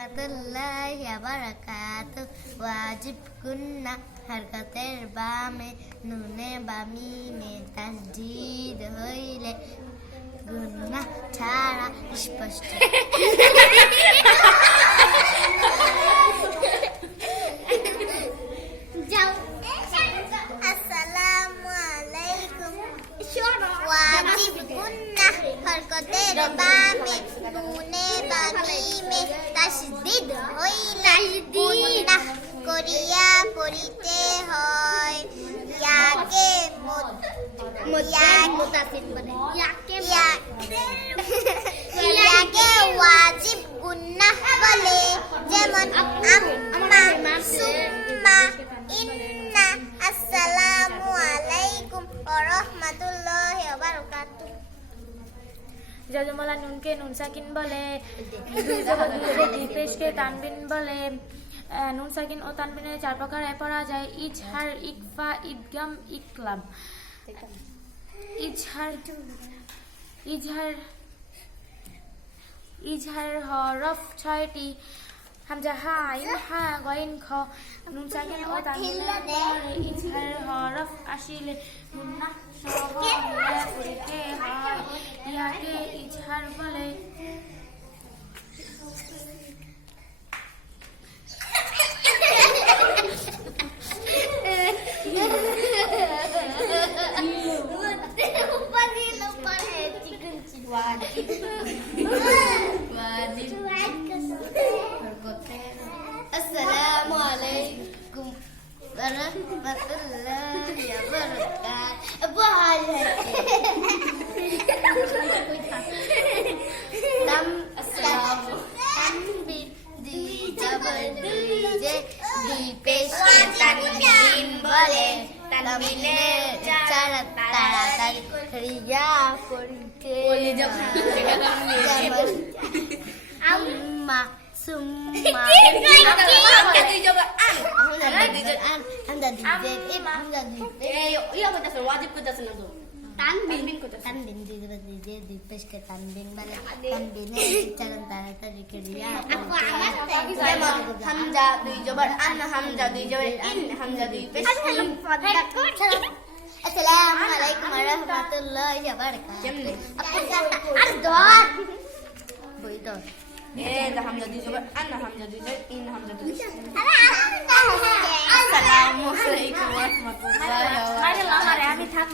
রাহমাতুল্লাহি ওয়া বারাকাতুহু ওয়াজিব গুন্না হরকতের বামে নুনে বা মিমে তাসদীদ হইলে গুন্না ছাড়া স্পষ্ট। আসসালামু আলাইকুম। ওয়াজিব গুন্নাহ হরকতের বামে নুনে বা মিমে তাসদীদ হইলে গুন্নাহ করিয়া পড়িতে হয়। ইয়াকে ওয়াজিব গুন্নাহ বলে, যেমন আম্মা, সুম্মা, ইন্না। আসসালামু আলাইকুম ওয়া রাহমাতুল্লাহি ওয়া বারাকাতুহু। যজমলা নুনকে নুন সাকিন বলে, দুই জবর দুই পেশকে তানবিন বলে। নুন সাকিন ও তানবিনের চার প্রকারে পড়া যায়: ইজহার, ইকফা, ইদগাম, ইকলাব। ইজহার হরফ ৬টি: হামজা, হা, আইন, হা, গইন, খ। নুন সাকিন ও তানবিনের পরে ইজহার হরফ আসিলে গুন্নাহ সহ পড়িতে হয়। ইয়াকে ইজহার বলে। আসসালামু আলাইকুম ওয়া রাহমাতুল্লাহি ওয়া বারাকাতুহু। তানবিন, দুই জবর দুই জে দুই পেশ তানবিন বলে। তানবিনের চার তাড়াতাড়ি ক্রিয়া করিতে যেমন আম্মা, সুম্মা, তানবিন দুই জবর দুই জে দুই পেশকে তানবিন বলে। তানবিনের উচ্চারণ তাড়াতাড়ি ক্রিয়া করিতে যেমন হামজা দুই জবর আন, হামজা দুই জবর ইন, হামজা দুই পেশ ইন। আসসালামু আলাইকুম ওয়া রাহমাতুল্লাহি ওয়া বারাকাতুহু। বই তো হামজা দুই জবর আন, হামজা দুই জবর ইন, হামজা দুই পেশ। আসসালামু আলাইকুম ওয়া রাহমাতুল্লাহি ওয়া বারাকাতুহু। আমি থাক